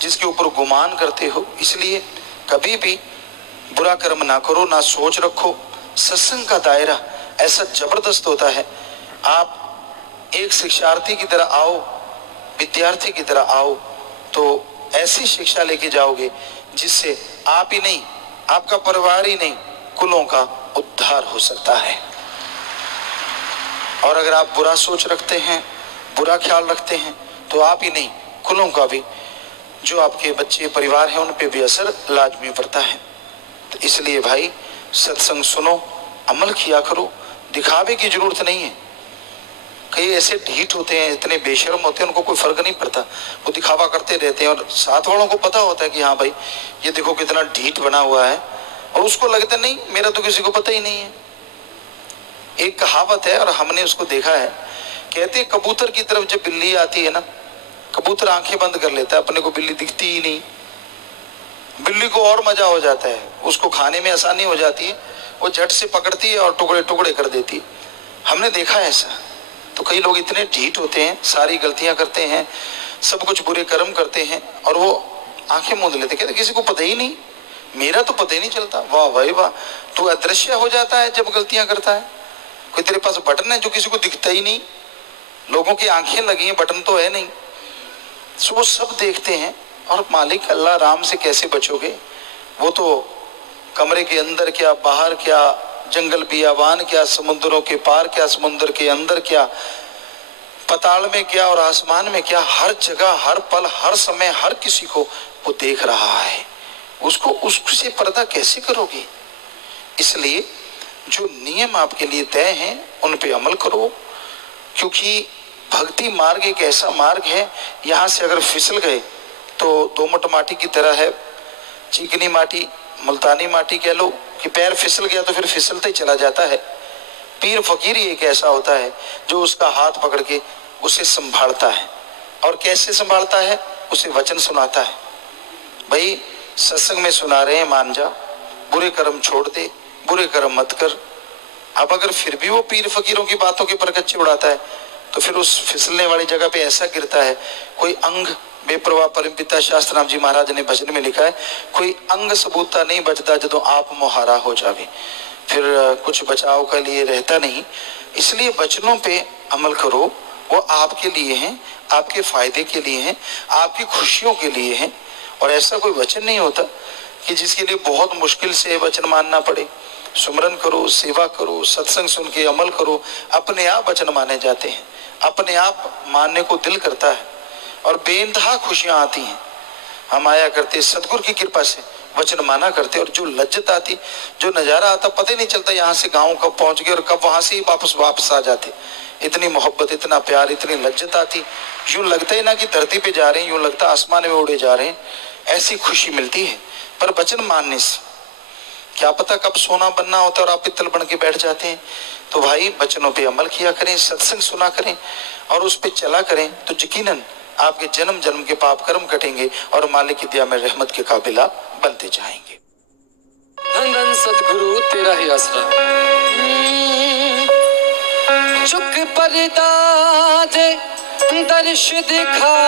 जिसके ऊपर गुमान करते हो। इसलिए कभी भी बुरा कर्म ना करो, ना सोच रखो। सत्संग का दायरा ऐसा जबरदस्त होता है, आप एक शिक्षार्थी की तरह आओ, विद्यार्थी की तरह आओ, तो ऐसी शिक्षा लेके जाओगे जिससे आप ही नहीं, आपका परिवार ही नहीं, कुलों का उद्धार हो सकता है। और अगर आप बुरा सोच रखते हैं, बुरा ख्याल रखते हैं, तो आप ही नहीं, कुलों का भी, जो आपके बच्चे परिवार हैं, उन पे भी असर लाजमी पड़ता है। तो इसलिए भाई सत्संग सुनो, अमल किया करो, दिखावे की जरूरत नहीं है। कई ऐसे ढीठ होते हैं, इतने बेशर्म होते हैं, उनको कोई फर्क नहीं पड़ता, वो दिखावा करते रहते हैं, और साथ वालों को पता होता है कि हाँ भाई ये देखो कितना ढीठ बना हुआ है, और उसको लगता नहीं मेरा तो किसी को पता ही नहीं है। एक कहावत है और हमने उसको देखा है, कहते हैं कबूतर की तरफ जब बिल्ली आती है ना, कबूतर आंखें बंद कर लेता है, अपने को बिल्ली दिखती ही नहीं। बिल्ली को और मजा हो जाता है, उसको खाने में आसानी हो जाती है, वो झट से पकड़ती है और टुकड़े टुकड़े कर देती है। हमने देखा है ऐसा। तो कई लोग इतने ढीठ होते हैं, सारी गलतियां करते हैं, सब कुछ बुरे कर्म करते हैं, और वो आंखें मूंद लेते, कहते किसी को पता ही नहीं, मेरा तो पता ही नहीं चलता। वाह भाई वाह, तू अदृश्य हो जाता है जब गलतियां करता है। कोई तेरे पास बटन है जो किसी को दिखता ही नहीं, लोगों की आंखें लगी हैं, बटन तो है नहीं। सो वो सब देखते हैं, और मालिक अल्लाह राम से कैसे बचोगे? वो तो कमरे के अंदर क्या, बाहर क्या, जंगल बियाबान क्या, समुद्रों के पार क्या, समुद्र के अंदर क्या, पताल में क्या और आसमान में क्या, हर जगह, हर पल, हर समय, हर किसी को वो देख रहा है। उससे पर्दा कैसे करोगे? इसलिए जो नियम आपके लिए तय हैं उन पे अमल करो, क्योंकि भक्ति मार्ग एक ऐसा मार्ग है, यहाँ से अगर फिसल गए तो दोमट माटी की तरह है, चिकनी माटी, मुल्तानी माटी कह लो, कि पैर फिसल गया तो फिर फिसलते चला जाता है। पीर फकीर ही एक ऐसा होता है जो उसका हाथ पकड़ के उसे संभालता है। और कैसे संभालता है? उसे वचन सुनाता है, भाई सत्संग में सुना रहे हैं, मान जा, बुरे कर्म छोड़ दे, बुरे कर्म मत कर। अब अगर फिर भी वो पीर फकीरों की बातों के परकच्चे उड़ाता है, तो फिर उस फिसलने वाली जगह पे ऐसा गिरता है, कोई अंग बेप्रवाह परमपिता शास्त्रनाम जी महाराज ने भजन में लिखा है, कोई अंग सबूता नहीं बचता जदों आप मोहारा हो जावे, फिर कुछ बचाव का लिए रहता नहीं। इसलिए वचनों पे अमल करो, वो आपके लिए हैं, आपके फायदे के लिए हैं, आपकी खुशियों के लिए हैं। और ऐसा कोई वचन नहीं होता कि जिसके लिए बहुत मुश्किल से वचन मानना पड़े। सुमरन करो, सेवा करो, सत्संग सुन के अमल करो, अपने आप वचन माने जाते हैं, अपने आप मानने को दिल करता है, और बेइंतहा खुशियां आती हैं। हम आया करते सदगुरु की कृपा से, वचन माना करते, और जो लज्जत आती, जो नजारा आता, पता ही नहीं चलता यहाँ से गांव कब पहुंच गए और कब वहां से ही वापस आ जाते। इतनी मोहब्बत, इतना प्यार, इतनी लज्जत आती, यूं लगता ही ना कि धरती पे जा रहे हैं, यूं लगता आसमान में उड़े जा रहे हैं, ऐसी खुशी मिलती है। पर वचन मानने से क्या पता कब सोना बनना होता है और आप पित्तल बन के बैठ जाते हैं। तो भाई वचनों पे अमल किया करें, सत्संग सुना करें और उस पे चला करें, तो यकीनन आपके जन्म जन्म के पाप कर्म कटेंगे और मालिक की दया में रहमत के काबिला बनते जाएंगे। धन धन सतगुरु तेरा ही आसरा। चुक पर्दा दे दर्श दिखा।